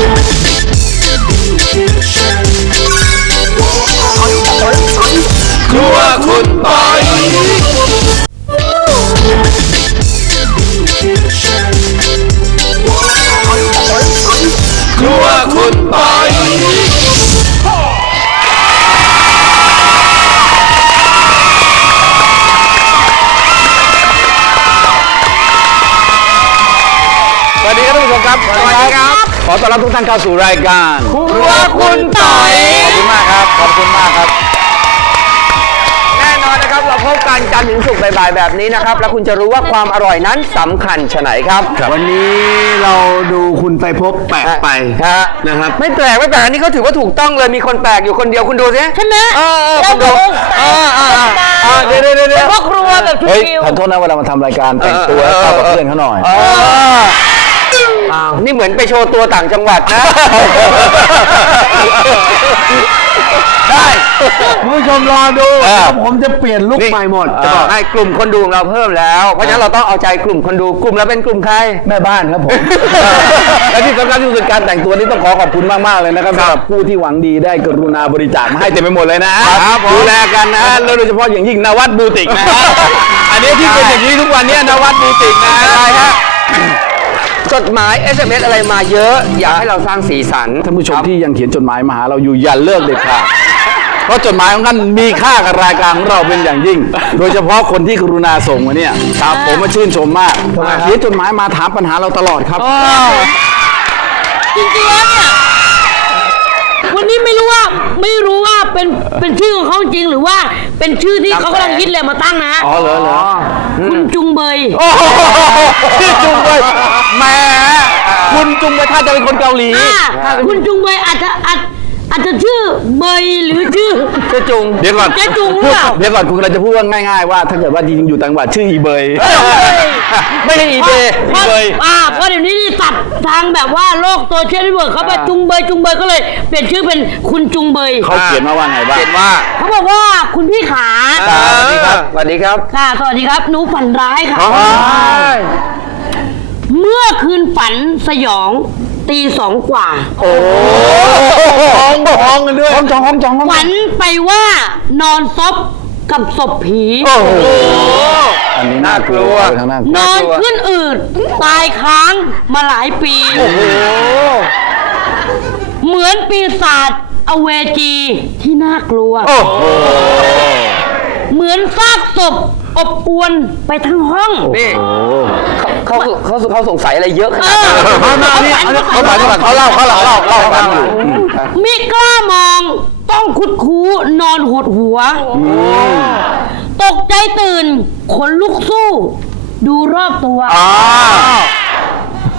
Yeah. ขอต้อนรับทุกท่านเข้าสู่รายการครัวคุณต่อย ขอบคุณมากครับ ขอบคุณมากครับ แน่นอนนะครับ เราพบกันจันทร์ถึงศุกร์บ่ายๆแบบนี้นะครับแล้วคุณจะรู้ว่าความอร่อยนั้นสําคัญชะไหนครับ วันนี้เราดูคุณไตพบแปลกไปนะครับ ไม่แปลก ไม่แปลกอันนี้เขาถือว่าถูกต้องเลยมีคนแปลกอยู่คนเดียวคุณดูสิชนะคุณดูเดี๋ยวเดี๋ยวเดี๋ยวพ่อครัวแบบยุกทีผ่านโทษนะเวลามาทํารายการแต่งตัวให้กับเพื่อนเขาหน่อยอนี่เหมือนไปโชว์ตัวต่างจังหวัดนะ ได้คุณผู้ชมรอดู ผมจะเปลี่ยนลุกใหม่หมดจะบอกให้กลุ่มคนดูของเราเพิ่มแล้ว เพราะฉะนั้นเราต้องเอาใจกลุ่มคนดูกลุ่มแล้วเป็นกลุ่มใคร แม่บ้านครับผม และที่สำคัญที่สุดการแต่งตัวนี้ต้องขอขอบคุณมาก ๆ เลยนะครับสำหรับผู้ที่หวังดีได้กรุณาบริจาคมาให้เต็มไปหมดเลยนะดูแลกันนะ โดยเฉพาะอย่างยิ่งนวัดบูติกนะ อันนี้ที่เป็นอย่างนี้ทุกวันนี้นวัดบูติกนะใช่ครับจดหมาย SMS อะไรมาเยอะ อยากให้เราสร้างสีสันท่านผู้ชมที่ยังเขียนจดหมายมาหาเราอยู่อย่าเลิกเด็ดขาดเพราะจดหมายของท่านมีค่ากับรายการของเราเป็นอย่างยิ่ง โดยเฉพาะคนที่กรุณาส่งมาเนี่ย ครับ ผมมาชื่นชมมากเขียนจดหมายมาถามปัญหาเราตลอดครับจริงๆเนี่ย วันนี้ไม่รู้ว่าไม่รู้ว่าเป็นเป็นชื่อของเขาจริงหรือว่า เป็นชื่อที่เขากำลังคิดเลยมาตั้งนะอ๋อเหรอเหรอคุณจุงเบยชื่อจุงเบย แม่คุณจุงเบย ถ้าจะเป็นคนเกาหลี คุณจุงเบยอาจจะอาจจะชื่อเบย หรือชื่อเจจุง เดี๋ยวก่อนเจจุงเปล่เดี๋ยวก่อนคุณกำลังจะพูดว่าง่ายๆว่า ถ้าเกิดว่าจริงอยู่ต่างจังหวัดชื่ออีเบย ไม่ใช่อีเบยอีเบยอ่าเพราะเดี๋ยวนี้นี่ตัดทางแบบว่าโลกโซเชียลเวิร์เขาไปจุงเบยจุงเบยก็เลย เปลี่ยนชื่อเป็นคุณจุงเบยเขาเขียนมาว่าไงบ้างเขียนว่าเขาบอกว่าคุณพี่ขาสวัสดีครับสวัสดีครับ ค่ะสวัสดีครับ หนูฝันร้ายค่ะเมื่อคืนฝันสยองตีสองกว่า โอ้องกันด้วยห้องจองห้องจองฝันไปว่านอนซบกับศพผี โอ้โหอันนี้น่ากลัว นอนขึ้นอืดตายค้างมาหลายปี โอ้โหเหมือนปีศาจอเวจีที่น่ากลัว โอ้โหเหมือนซากศพอบอวนไปทั้งห้องนี่เขาเขาเขาสงสัยอะไรเยอะขนาดนี้เขาฝันเขาเล่าเขาเล่าเล่าเล่าฝันอยู่ไม่กล้าต้องคุดคูนอนหดหัวตกใจตื่น ขนลุกสู้ ดูรอบตัว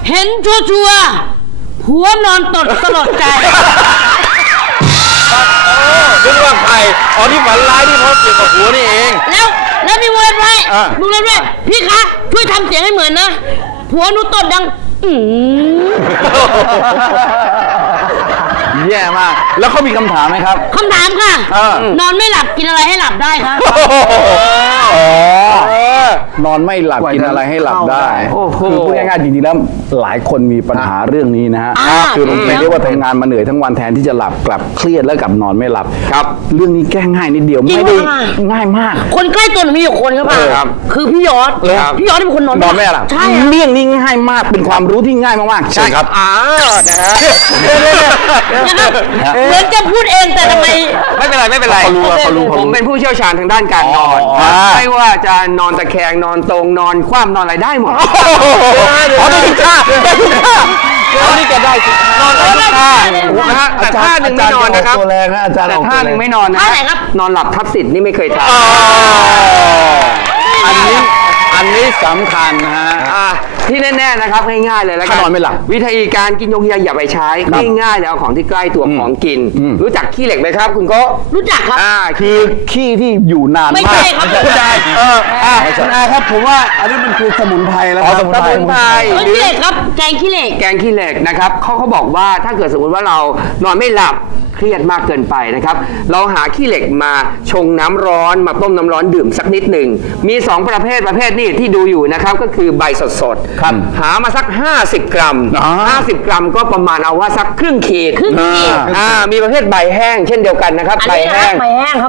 เห็นชัวชัวหัวนอนตดสลดใจนึกว่าใครอ๋อที่ฝันร้ายที่พบเกี่ยวกับหัวนี่เอง แล้ว แล้วมีเวิร์ไว้มึงเล่นด้วยพี่คะ ช่วยทำเสียงให้เหมือนนะ หัวนุตดดังอื้อแย่มากแล้วเขามีคำถามไหมครับคำถามค่ะนอนไม่หลับกินอะไรให้หลับได้ครับนอนไม่หลับกินอะไรให้หลับได้คือพูดง่ายๆจริงๆแล้วหลายคนมีปัญหาเรื่องนี้นะฮะคือบางทีเรียกว่าทำงานมาเหนื่อยทั้งวันแทนที่จะหลับกลับเครียดแล้วกลับนอนไม่หลับครับ เรื่องนี้แก้ง่ายนิดเดียวไม่ได้ง่ายมาก คนใกล้ตัวหนมีอยู่คนครับพี่คือพี่ยอดพี่ยอดเป็นคนนอนไม่หลับใช่เรื่องนี้ง่ายมากเป็นความรู้ที่ง่ายมากๆ ใช่ครับอ่านะฮะเหมือนจะพูดเอง แต่ทำไมไม่เป็นไรไม่เป็นไรผมเป็นผู้เชี่ยวชาญทางด้านการนอน ไม่ว่าจะนอนตะแคงนอนตรงนอนคว่ำนอนอะไรได้หมดขอโทษค่ะนี่ก็ได้นอนได้ทุกท่านะแต่ท่าหนึ่งไม่นอนนะครับแต่ท่าหนึ่งไม่นอนนะนครับนอนหลับทับสิทธิ์นี่ไม่เคยทำอันนี้ันนี้สําคัญนะฮะที่แน่ๆนะครับง่ายๆเลยแล้วก็นอนไม่หลับวิธีการกินยงยาอย่าไปใช้ง่ายๆแล้วของที่ใกล้ตัวของกิน รู้จักขี้เหล็กไหมครับคุณก็รู้จักครับคือขี้ที่อยู่นานมากไม่ใช่ครับไม่ใช่เอออาครับผมว่าอันนี้มันคือสมุนไพรแล้วครับสมุนไพรขี้เหล็กครับแกงขี้เหล็กแกงขี้เหล็กนะครับเขาเขาบอกว่าถ้าเกิดสมมติว่าเรานอนไม่หลับครียดมากเกินไปนะครับลองหาขี้เหล็กมาชงน้ําร้อนมาต้มน้ําร้อนดื่มสักนิดหนึ่ง มี 2 ประเภทประเภทนี้ที่ดูอยู่นะครับก็คือใบสดสดหามาสัก 50 กรัม 50 กรัมก็ประมาณเอาว่าสักครึ่งขีดครึ่งขเคมีประเภทใบแห้ง เช่นเดียวกันนะครับ ใบแห้ง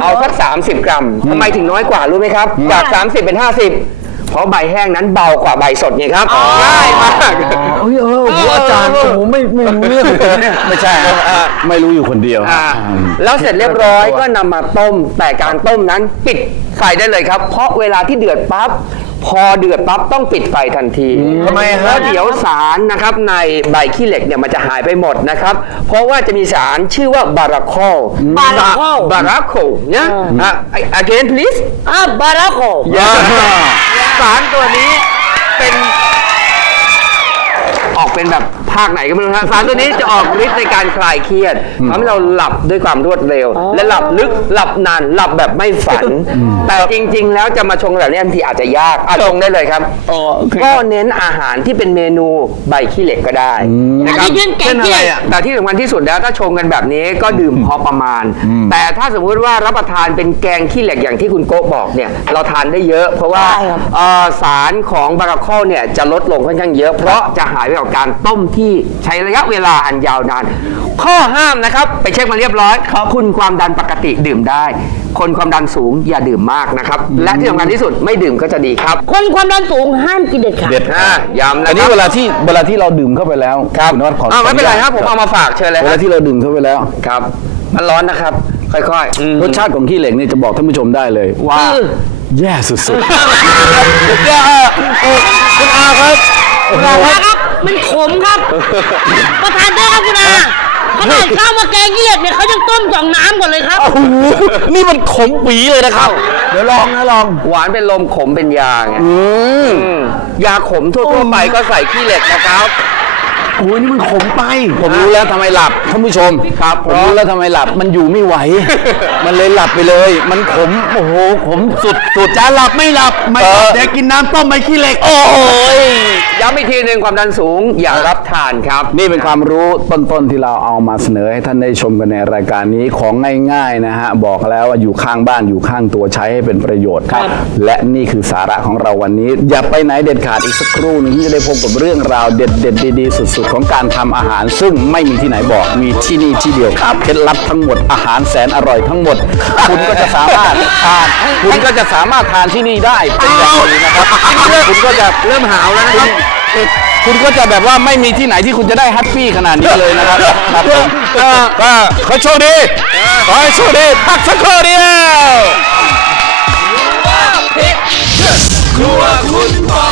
เอาสัก30 กรัมทำไมถึงน้อยกว่ารู้ไหมครับ จาก 30 เป็น 50พราะใบแห้งนั้นเบากว่าใบสดไงครับง่ายมากเฮ้ยเออหัวอาจารย์โอ้ไม่ไม่รู้เรื่องเยไม่ใช่ไม่รู้อยู่คนเดียวแล้วเสร็จเรียบร้อยก็นํามาต้ม แต่การต้มนั้น ปิดไฟได้เลยครับ เพราะเวลาที่เดือดปั๊บพอเดือดปั๊บต้องปิดไฟทันทีทำไมฮะเดี๋ยวสารนะครับ ในใบขี้เหล็กเนี่ยมันจะหายไปหมดนะครับ เพราะว่าจะมีสารชื่อว่าบาราโคบาราโคบาราโคเนี่ยอ่ะ again please อ่ะบาราโคสารตัวนี้เป็น ออกเป็นแบบภาคไหนก็ไม่รู้ฮะสารตัวนี้จะออกฤทธิ์ในการคลายเครียดทำให้เราหลับด้วยความรวดเร็ว และหลับลึกหลับนานหลับแบบไม่ฝัน แต่จริง ๆ แล้วจะมาชงแบบนี้อันทีอาจจะยากอาชงได้เลยครับก็เน้นอาหารที่เป็นเมนูใบขี้เหล็กก็ได้นะครับเช่นอะไรแต่ที่สำคัญที่สุดแล้วถ้าชงกันแบบนี้ก็ดื่มพอประมาณ แต่ถ้าสมมติว่ารับประทานเป็นแกงขี้เหล็กอย่างที่คุณโกบอกเนี่ยเราทานได้เยอะเพราะว่าสารของบาราคอเนี่ยจะลดลงค่อนข้างเยอะเพราะจะหายไปกับการต้มที่ที่ใช้ระยะเวลาอันยาวนาน ข้อห้ามนะครับ ไปเช็คมาเรียบร้อยขอคุณความดันปกติดื่มได้ คนความดันสูงอย่าดื่มมากนะครับ และที่สำคัญที่สุดไม่ดื่มก็จะดีครับคนความดันสูงห้ามกินเด็ดขาดเด็ดห้าย้ำแล้วอันนี้เวลาที่เวลาที่เราดื่มเข้าไปแล้ว ครับคุณนวัดขอไม่เป็นไรครับผมเอามาฝากเชิญเลยเวลาที่เราดื่มเข้าไปแล้ว ครับ มันร้อนนะครับ ค่อยๆ รสชาติของขี้เหล็กนี่จะบอกท่านผู้ชมได้เลย ว่าแย่สุดๆคุณอาครับครับ มันขมครับประทานได้ครับคุณอาขนาดข้าวมาแกงยี่เหล็ดเนี่ยเขายังต้มจ่องน้ำก่อนเลยครับโอ้โหนี่มันขมปีเลยนะครับ เดี๋ยวลองนะลอง หวานเป็นลมขมเป็นยาไงยาขมทั่วๆไปก็ใส่ขี้เหล็กนะครับโอ้ยนี่มันขมไป ผมรู้แล้วทําไมหลับท่านผู้ชมครับผมรู้แล้วทําไมหลับ มันอยู่ไม่ไหว มันเลยหลับไปเลย มันขมโอ้โหขมสุด สุดจะหลับไม่หลับ ไม่หลับจะกินน้ําต้มไมขี้เหล็กโอ้ยย้ำอีกทีหนึ่งความดันสูง อย่ารับทานครับ นี่เป็นความรู้ต้นๆที่เราเอามาเสนอให้ท่านได้ชมกันในรายการนี้ของง่ายๆนะฮะบอกแล้วว่าอยู่ข้างบ้านอยู่ข้างตัวใช้ให้เป็นประโยชน์ครับและนี่คือสาระของเราวันนี้ อย่าไปไหนเด็ดขาดอีกสักครู่นึงที่จะได้พบกับเรื่องราวเด็ดๆ ดี ๆสุดดของการทําอาหารซึ่งไม่มีที่ไหนบอกมีที่นี่ที่เดียวครับ เคล็ดลับทั้งหมดอาหารแสนอร่อยทั้งหมด คุณก็จะสามารถทานคุณก็จะสามารถทานที่นี่ได้ เป็นอย่างดีนะครับ คุณก็จะเริ่มหาวแล้วนะครับคุณก็จะแบบว่าไม่มีที่ไหนที่คุณจะได้แฮปปี้ขนาดนี้เลยนะครับครับก็ขอโชคดีขอใโชคดีพักสักครู่เดียวครัวคุณพ่อ